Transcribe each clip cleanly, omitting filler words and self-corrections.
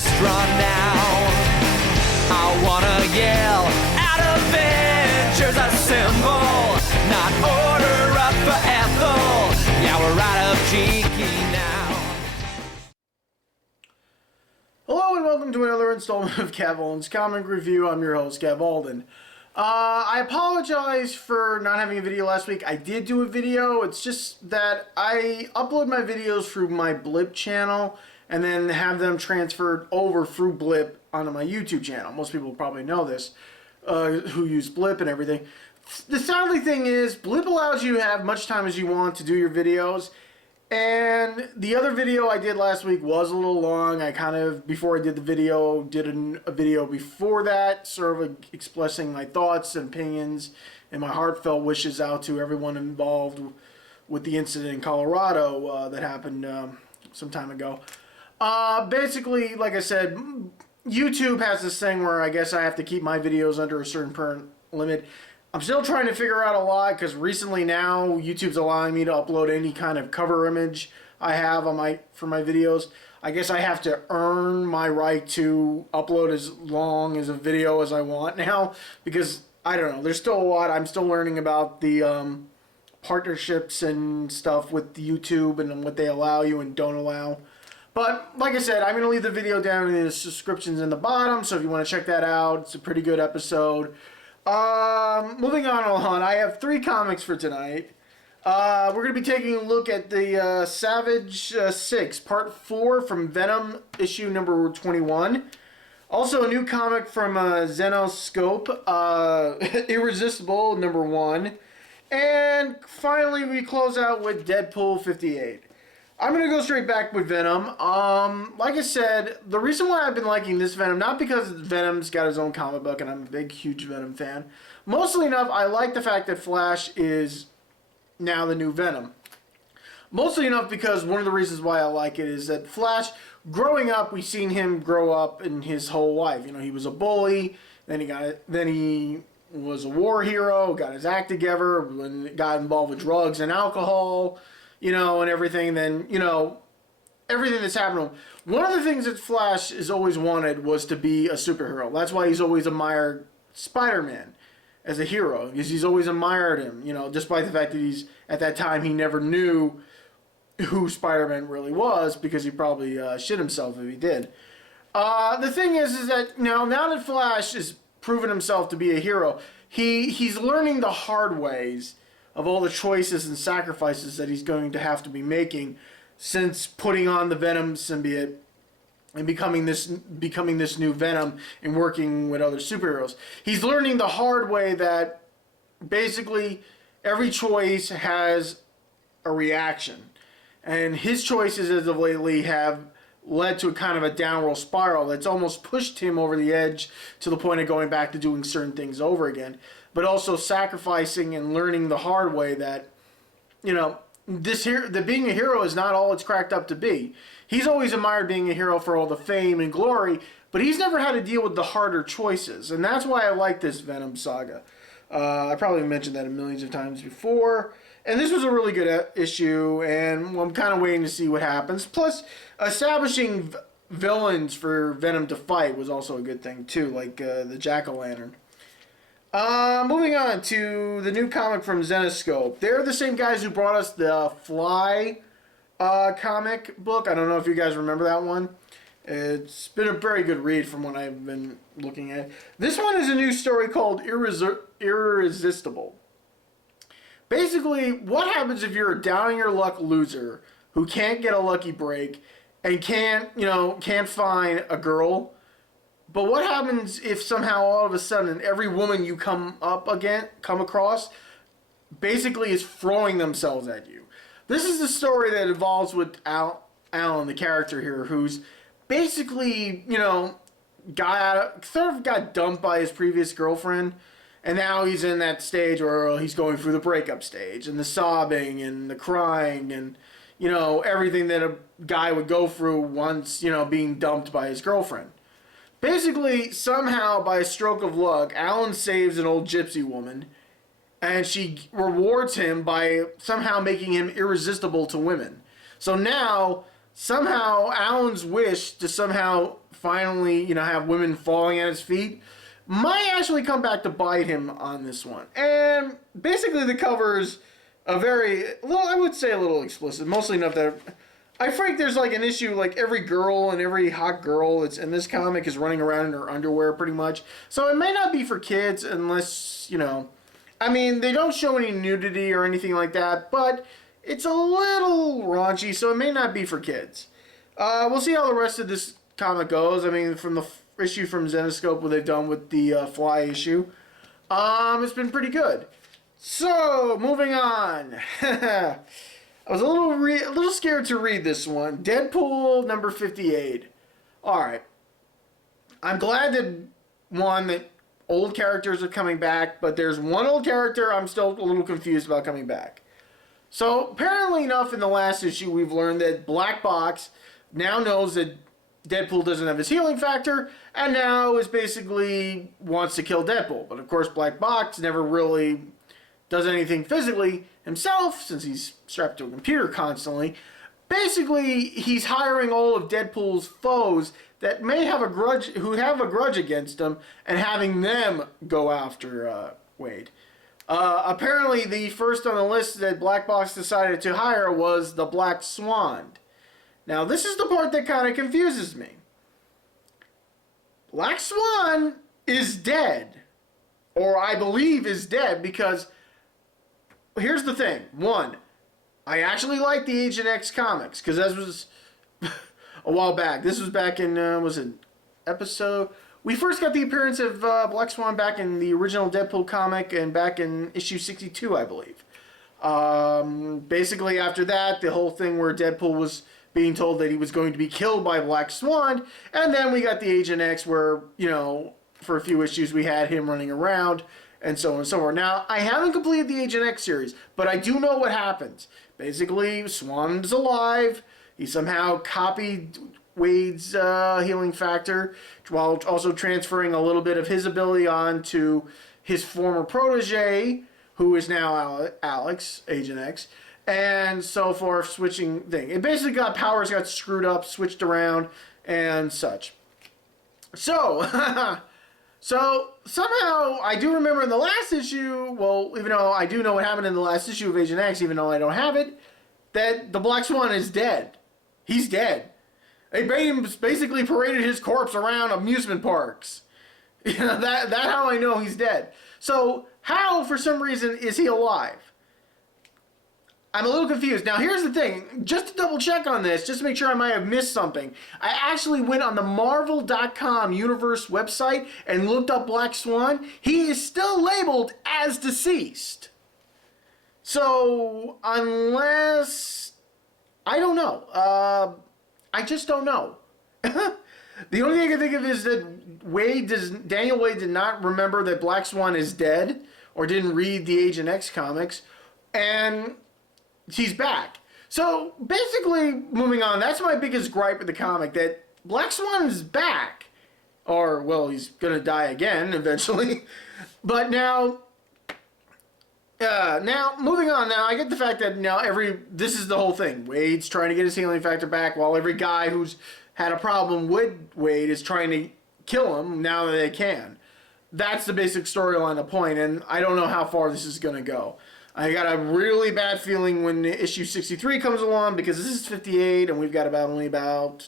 restaurant now. I wanna yell out Avengers Assemble, not order up for Ethel. Yeah, we're right up cheeky now. Hello and welcome to another installment of Kavalden's Comic Review. I'm your host, Kavalden. I apologize for not having a video last week. I did do a video. It's just that I upload my videos through my Blip channel and then have them transferred over through Blip onto my YouTube channel. Most people probably know this, who use Blip and everything. The sadly thing is, Blip allows you to have much time as you want to do your videos. And the other video I did last week was a little long. I kind of, before I did the video, did a video before that, sort of expressing my thoughts and opinions and my heartfelt wishes out to everyone involved with the incident in Colorado that happened some time ago. Basically, like I said, YouTube has this thing where I guess I have to keep my videos under a certain per limit. I'm still trying to figure out a lot because recently now YouTube's allowing me to upload any kind of cover image I have on for my videos. I guess I have to earn my right to upload as long as a video as I want now because I don't know. There's still a lot. I'm still learning about the partnerships and stuff with YouTube and what they allow you and don't allow. But like I said, I'm going to leave the video down in the descriptions in the bottom. So if you want to check that out, it's a pretty good episode. Moving on, I have 3 comics for tonight. We're going to be taking a look at the Savage 6, Part 4 from Venom, issue number 21. Also a new comic from Zenescope, Irresistible, number 1. And finally we close out with Deadpool 58. I'm going to go straight back with Venom. Like I said, the reason why I've been liking this Venom, not because Venom's got his own comic book and I'm a big, huge Venom fan. Mostly enough, I like the fact that Flash is now the new Venom. Mostly enough because one of the reasons why I like it is that Flash, growing up, we've seen him grow up in his whole life. You know, he was a bully, then he was a war hero, got his act together, and got involved with drugs and alcohol, you know, and everything, then, you know, everything that's happened to him. One of the things that Flash has always wanted was to be a superhero. That's why he's always admired Spider-Man as a hero, because he's always admired him, you know, despite the fact that at that time, he never knew who Spider-Man really was, because he probably shit himself if he did. The thing is that now that Flash has proven himself to be a hero, he's learning the hard ways of all the choices and sacrifices that he's going to have to be making since putting on the Venom symbiote and becoming this new Venom and working with other superheroes. He's learning the hard way that basically every choice has a reaction. And his choices as of lately have led to a kind of a downward spiral that's almost pushed him over the edge to the point of going back to doing certain things over again. But also sacrificing and learning the hard way that, you know, that being a hero is not all it's cracked up to be. He's always admired being a hero for all the fame and glory, but he's never had to deal with the harder choices. And that's why I like this Venom saga. I probably mentioned that a millions of times before. And this was a really good issue, and I'm kind of waiting to see what happens. Plus, establishing villains for Venom to fight was also a good thing, too, like the Jack-O-Lantern. Moving on to the new comic from Zenescope. They're the same guys who brought us the Fly comic book. I don't know if you guys remember that one. It's been a very good read from what I've been looking at. This one is a new story called Irresistible. Basically, what happens if you're a down-on-your-luck loser who can't get a lucky break and can't find a girl? But what happens if somehow all of a sudden every woman you come across, basically is throwing themselves at you? This is the story that involves with Alan, the character here, who's basically, you know, got dumped by his previous girlfriend, and now he's in that stage where he's going through the breakup stage, and the sobbing, and the crying, and, you know, everything that a guy would go through once, you know, being dumped by his girlfriend. Basically, somehow, by a stroke of luck, Alan saves an old gypsy woman, and she rewards him by somehow making him irresistible to women. So now, somehow Alan's wish to somehow finally, have women falling at his feet might actually come back to bite him on this one. And basically the cover is I would say a little explicit, mostly enough that I think there's like an issue, like every girl and every hot girl that's in this comic is running around in her underwear pretty much. So it may not be for kids unless, they don't show any nudity or anything like that, but it's a little raunchy, so it may not be for kids. We'll see how the rest of this comic goes. From the issue from Zenescope, what they've done with the Fly issue, it's been pretty good. So, moving on. I was a little scared to read this one. Deadpool number 58. Alright. I'm glad that old characters are coming back, but there's one old character I'm still a little confused about coming back. So, apparently enough, in the last issue, we've learned that Black Box now knows that Deadpool doesn't have his healing factor, and now is basically wants to kill Deadpool. But of course, Black Box never really does anything physically himself, since he's strapped to a computer constantly. Basically, he's hiring all of Deadpool's foes that may have a grudge against him, and having them go after Wade. Apparently, the first on the list that Black Box decided to hire was the Black Swan. Now, this is the part that kind of confuses me. Black Swan is dead. Or I believe is dead, because here's the thing. One, I actually like the Agent X comics, because this was a while back. This was back in, episode... We first got the appearance of Black Swan back in the original Deadpool comic, and back in issue 62, I believe. Basically, after that, the whole thing where Deadpool was being told that he was going to be killed by Black Swan, and then we got the Agent X where, for a few issues we had him running around, and so on and so forth. Now, I haven't completed the Agent X series, but I do know what happens. Basically, Swan's alive. He somehow copied Wade's healing factor, while also transferring a little bit of his ability on to his former protege, who is now Alex, Agent X, and so forth, switching thing. It basically powers got screwed up, switched around, and such. So, somehow, I do remember in the last issue, well, even though I do know what happened in the last issue of Agent X, even though I don't have it, that the Black Swan is dead. He's dead. They basically paraded his corpse around amusement parks. That's how I know he's dead. So, how, for some reason, is he alive? I'm a little confused. Now, here's the thing. Just to double check on this, just to make sure I might have missed something, I actually went on the Marvel.com universe website and looked up Black Swan. He is still labeled as deceased. So, unless... I don't know. I just don't know. The only thing I can think of is that Daniel Wade did not remember that Black Swan is dead, or didn't read the Agent X comics, and he's back. So, basically, moving on, that's my biggest gripe with the comic, that Black Swan is back. Or, well, he's gonna die again, eventually. But now, moving on, now, I get the fact that this is the whole thing. Wade's trying to get his healing factor back, while every guy who's had a problem with Wade is trying to kill him now that they can. That's the basic storyline, the point, and I don't know how far this is gonna go. I got a really bad feeling when issue 63 comes along, because this is 58, and we've got only about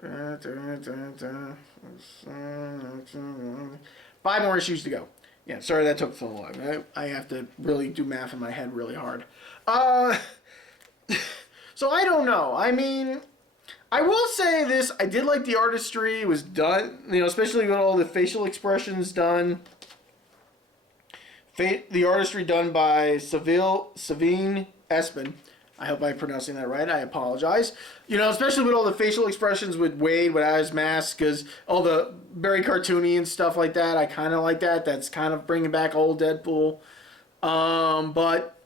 5 more issues to go. Yeah, sorry that took so long. I have to really do math in my head really hard. So I don't know. I will say this. I did like the artistry. It was done, especially with all the facial expressions done. The artistry done by Savine Espen. I hope I'm pronouncing that right. I apologize. Especially with all the facial expressions with Wade without his mask, because all the very cartoony and stuff like that. I kind of like that. That's kind of bringing back old Deadpool. But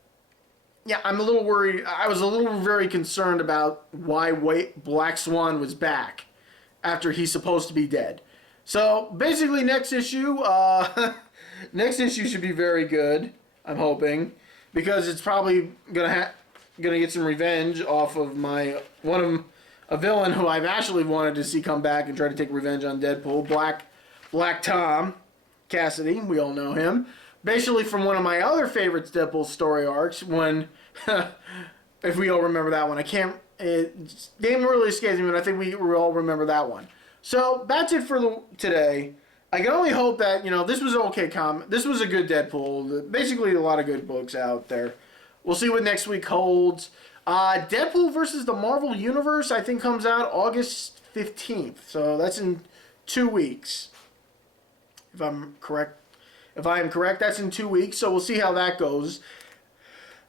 yeah, I'm a little worried. I was very concerned about why Black Swan was back after he's supposed to be dead. So basically, next issue. Next issue should be very good, I'm hoping, because it's probably going to gonna get some revenge off of a villain who I've actually wanted to see come back and try to take revenge on Deadpool, Black Tom Cassidy. We all know him. Basically from one of my other favorites Deadpool story arcs, when if we all remember that one. Name really escapes me, but I think we all remember that one. So that's it for today. I can only hope that, this was an okay comic. This was a good Deadpool. Basically, a lot of good books out there. We'll see what next week holds. Deadpool versus the Marvel Universe, I think, comes out August 15th. So that's in 2 weeks. If I'm correct. If I am correct, that's in 2 weeks. So we'll see how that goes.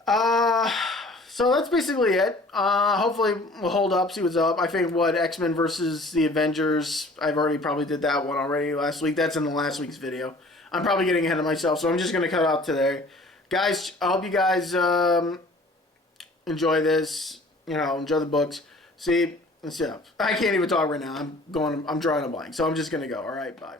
So that's basically it. Hopefully we'll hold up, see what's up. I think X-Men versus the Avengers, I've already probably did that one already last week. That's in the last week's video. I'm probably getting ahead of myself, so I'm just going to cut out today. Guys, I hope you guys enjoy this. Enjoy the books. See, I can't even talk right now. I'm drawing a blank, so I'm just going to go. All right, bye.